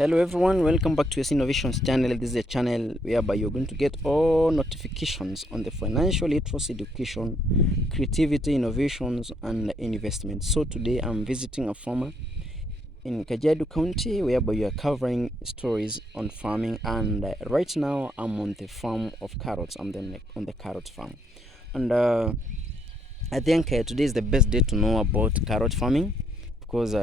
Hello everyone, welcome back to Yassin Innovations channel. This is a channel whereby you're going to get all notifications on the financial literacy education, creativity, innovations and investments. So today I'm visiting a farmer in Kajiado County whereby you are covering stories on farming, and right now I'm on the farm of carrots. I'm on the carrot farm, and I think today is the best day to know about carrot farming because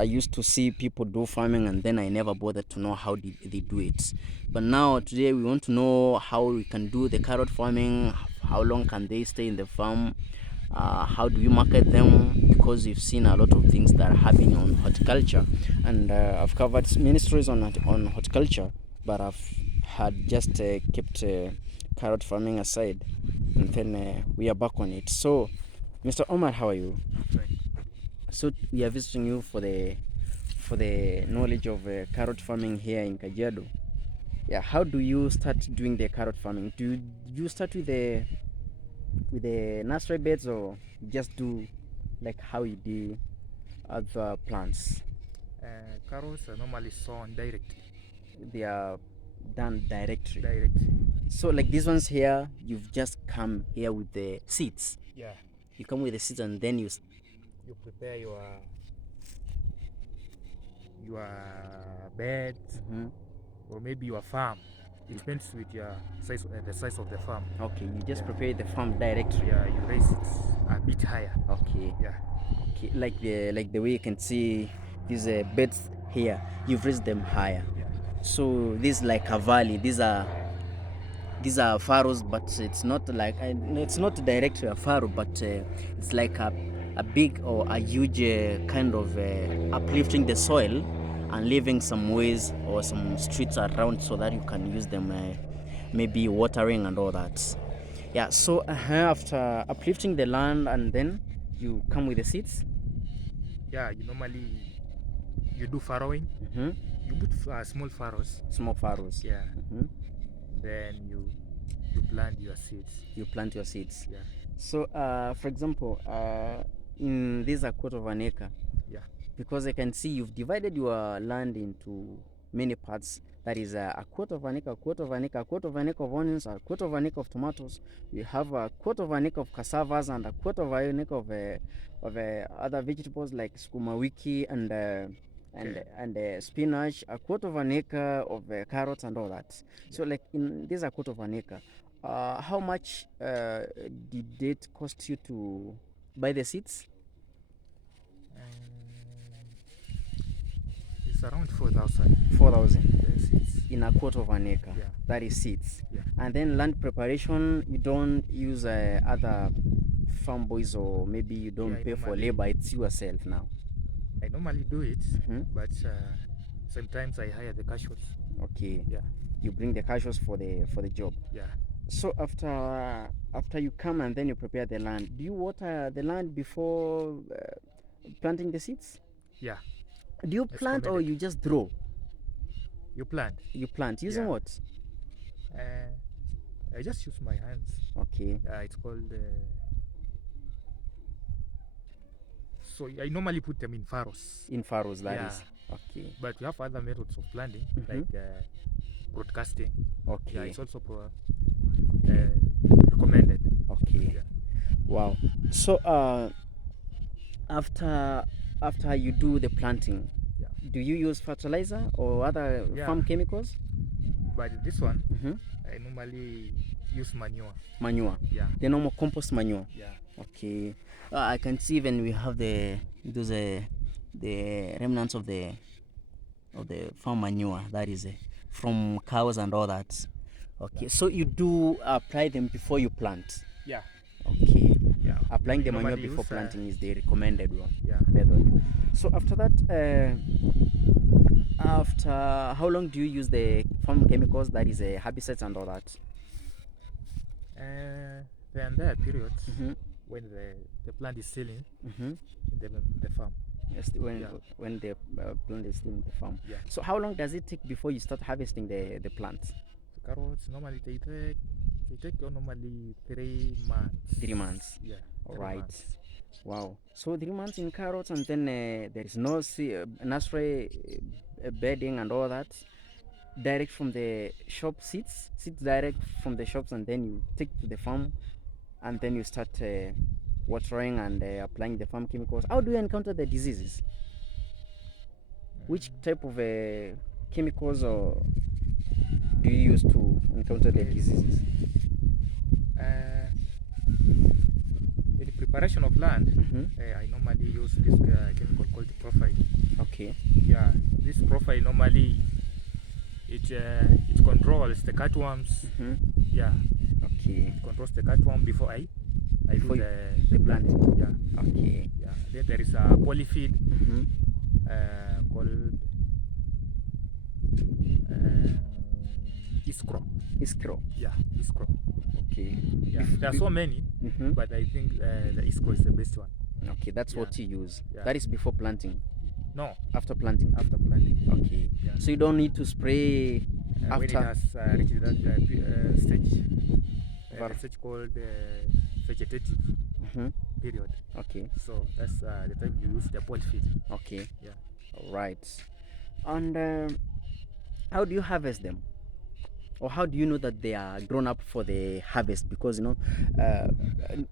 I used to see people do farming and then I never bothered to know how did they do it. But now today we want to know how we can do the carrot farming, how long can they stay in the farm, how do we market them, because we've seen a lot of things that are happening on horticulture, and I've covered many stories on horticulture, but I've had just kept carrot farming aside, and then we are back on it. So Mr. Omar, how are you? So we are visiting you for the knowledge of carrot farming here in Kajiado. Yeah, how do you start doing the carrot farming? Do you start with the nursery beds, or just do like how you do other plants? Carrots are normally sown directly. They are done directly. Directly. So like these ones here, you've just come here with the seeds. Yeah. You come with the seeds and then you prepare your beds, or maybe your farm. It depends with your size, the size of the farm. Okay, you just prepare the farm directly. Yeah, you raise it a bit higher. Okay. Yeah. Okay, like the way you can see these beds here, you've raised them higher. Yeah. So this is like a valley. These are furrows, but it's not like it's not directly a furrow, but it's like a big or a huge kind of uplifting the soil and leaving some ways or some streets around so that you can use them, maybe watering and all that. Yeah, so after uplifting the land, and then you come with the seeds. Yeah, you normally do furrowing. You put small furrows. Small furrows. Yeah. Then you plant your seeds. You plant your seeds. Yeah. So for example, in this a quarter of an acre. Yeah. Because I can see you've divided your land into many parts. That is a quarter of an acre, a quarter of an acre, a quarter of an acre of onions, a quarter of an acre of tomatoes. We have a quarter of an acre of cassavas and a quarter of an acre of other vegetables like sukuma wiki and spinach, a quarter of an acre of carrots and all that. Yeah. So like in this a quarter of an acre, how much did it cost you to buy the seeds? It's around 4,000. 4,000 seeds in a quarter of an acre. Yeah. That is seeds. Yeah. And then land preparation, you don't use other farm boys, or maybe you don't pay for labor. It's yourself now. I normally do it, but sometimes I hire the casuals. Okay. Yeah. You bring the casuals for the job. Yeah. So after you come and then you prepare the land, do you water the land before planting the seeds? Yeah. Do you plant or you just draw? You plant. You plant using what? I just use my hands. Okay. It's called. So I normally put them in furrows. In furrows, that is. Okay. But we have other methods of planting, like broadcasting. Okay. Yeah, it's also recommended. Okay. Yeah. Wow. So after you do the planting, do you use fertilizer or other farm chemicals? But this one, I normally use manure. Manure. Yeah. The normal compost manure. Yeah. Okay. I can see even we have the remnants of the farm manure, that is from cows and all that. Okay. Yeah. So you do apply them before you plant. Yeah. Okay. Yeah. Applying the manure before planting is the recommended one. Yeah. Method. So after that, after how long do you use the farm chemicals, that is herbicides and all that? The entire period when the plant is still in the farm. Yes, when the plant is still in the farm. Yeah. So how long does it take before you start harvesting the plants? The carrots normally they take normally 3 months. 3 months. Yeah. All right. Wow. So 3 months in carrots, and then there is no nursery bedding and all that direct from the shop seeds direct from the shops, and then you take to the farm, and then you start watering and applying the farm chemicals. How do you encounter the diseases? Which type of chemicals or do you use to encounter the diseases? In the preparation of land, I normally use this chemical called profile. Okay. Yeah, this profile normally it controls the cutworms. Yeah. Okay. It controls the cutworm before I Before do the planting. Yeah. Okay. Yeah. Then there is a polyfeed called Iskro. Iskro. Yeah, Iskro. Okay. Yeah, there are so many, but I think the Iskro is the best one. Okay, that's what you use. Yeah. That is before planting. No, after planting. After planting. Okay. Yeah. So you don't need to spray after when it has reached that stage. The stage called vegetative period. Okay. So that's the time you use the polyfeed. Okay. Yeah. All right. And how do you harvest them? Or how do you know that they are grown up for the harvest? Because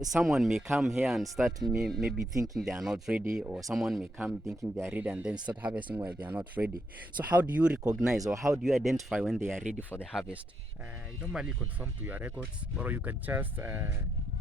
someone may come here and start maybe thinking they are not ready, or someone may come thinking they are ready and then start harvesting while they are not ready. So how do you recognize, or how do you identify when they are ready for the harvest? You normally confirm to your records, or you can just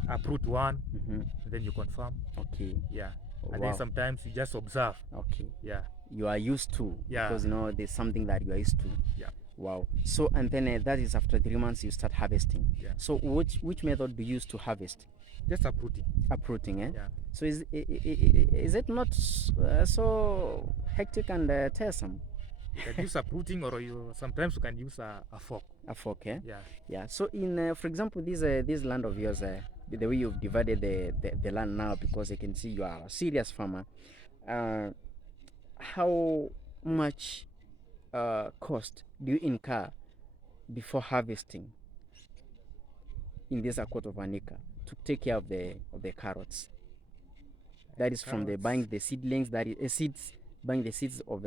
uproot one, and then you confirm. Okay. Yeah. And then sometimes you just observe. Okay. Yeah. You are used to. Yeah. Because there's something that you are used to. Yeah. Wow. So and then that is after 3 months you start harvesting. Yeah. So which method do you use to harvest? Just uprooting. Uprooting, eh? Yeah. So is it not so hectic and tiresome? You can use uprooting, or sometimes you can use a fork. A fork, eh? Yeah. Yeah. So in for example, this land of yours, the way you've divided the land now, because I can see you are a serious farmer. How much cost do you incur before harvesting in this quarter of an acre to take care of the carrots? That is from the buying the seedlings, that is seeds, buying the seeds of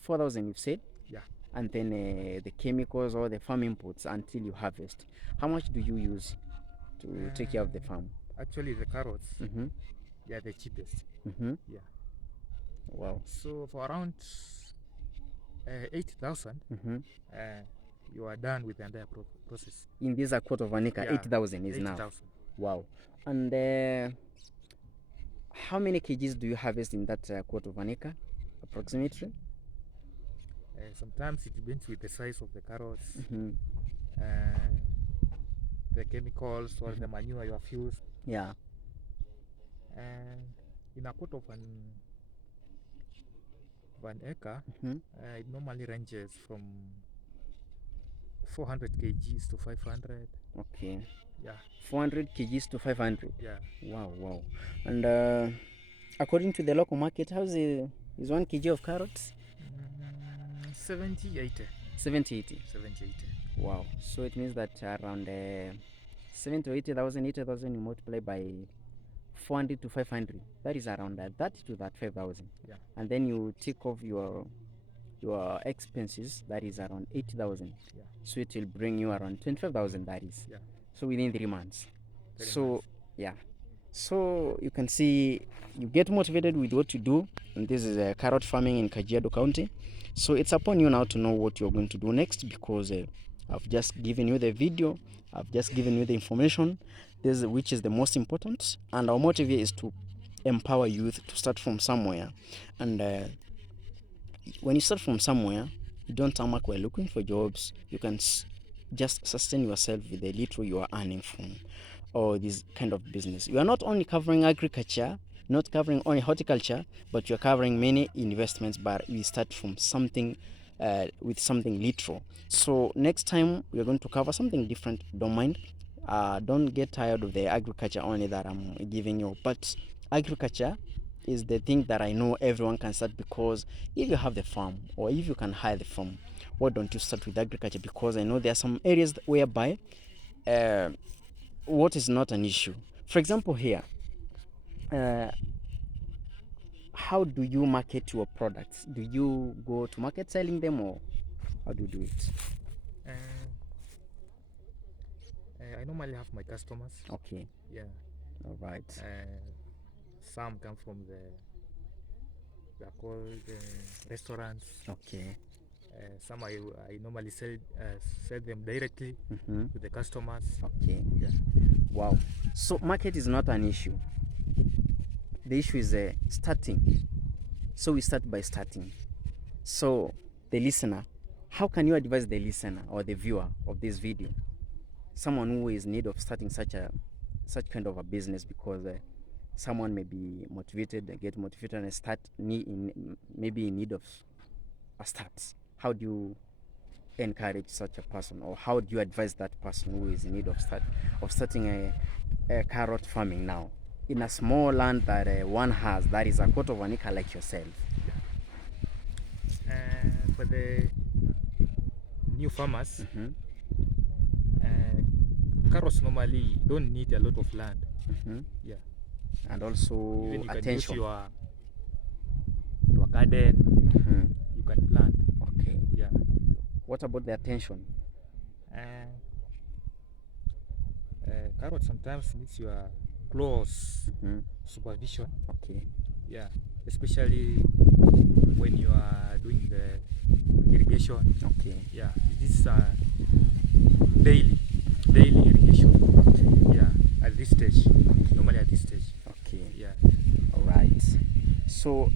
4,000 you've said. Yeah. And then the chemicals or the farm inputs until you harvest. How much do you use to take care of the farm? Actually, the carrots, they are the cheapest. Yeah. Wow. So for around 80,000, you are done with the entire process. In this quarter of an acre, 80,000 is 80, now. Wow. And how many kgs do you harvest in that quarter of an acre, approximately? Sometimes it depends with the size of the carrots, the chemicals or the manure you have used. Yeah. And in a quarter of an acre, it normally ranges from 400 kgs to 500. Okay. Yeah. 400 kgs to 500. Yeah. Wow. And according to the local market, how's is 1 kg of carrots? 70, 80. 70, 80. 70, 80. Wow. So it means that around 70 to 80,000, you multiply by 400 to 500. That is around that to that 5,000. Yeah. And then you take off your expenses, that is around 80,000. Yeah. So it will bring you around 25,000, that is. Yeah. So within 3 months. 3 months. Yeah. So you can see you get motivated with what you do, and this is carrot farming in Kajiado County. So it's upon you now to know what you're going to do next, because I've just given you the video, I've just given you the information, which is the most important, and our motive here is to empower youth to start from somewhere. And when you start from somewhere, you don't tarmac while looking for jobs. You can just sustain yourself with the little you are earning from or this kind of business. You are not only covering agriculture, not covering only horticulture, but you're covering many investments, but we start from something with something literal. So next time we're going to cover something different. Don't mind. Don't get tired of the agriculture only that I'm giving you, but agriculture is the thing that I know everyone can start, because if you have the farm or if you can hire the farm, why don't you start with agriculture? Because I know there are some areas whereby what is not an issue. For example, here, how do you market your products? Do you go to market selling them, or how do you do it? I normally have my customers. Okay. Yeah. All right. Some come from they're called restaurants. Okay. Some I normally sell them directly to the customers. Okay. Yeah. Wow. So market is not an issue. The issue is starting. So we start by starting. So the listener, how can you advise the listener or the viewer of this video, someone who is in need of starting such kind of a business, because someone may be motivated, get motivated and start maybe in need of a start? How do you encourage such a person, or how do you advise that person who is in need of starting a carrot farming now in a small land that one has, that is a quarter of an acre like yourself? For the new farmers, carrots normally don't need a lot of land. Yeah. And also even you attention. Can use your garden. You can plant. Okay. Yeah. What about the attention? Carrot sometimes needs your close supervision. Okay. Yeah. Especially when you are doing the irrigation. Okay. Yeah. This daily irrigation. Okay. Yeah. At this stage. Normally at this stage. Okay. Yeah. All right. So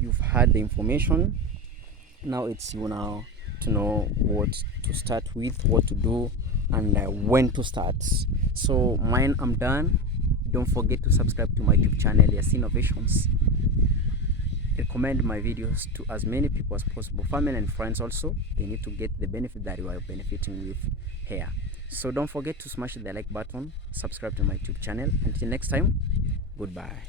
you've had the information. Now it's you now to know what to start with, what to do, and when to start. So mine, I'm done. Don't forget to subscribe to my YouTube channel, Yassin Innovations. Recommend my videos to as many people as possible, family and friends also. They need to get the benefit that you are benefiting with here. So don't forget to smash the like button, subscribe to my YouTube channel. Until next time, goodbye.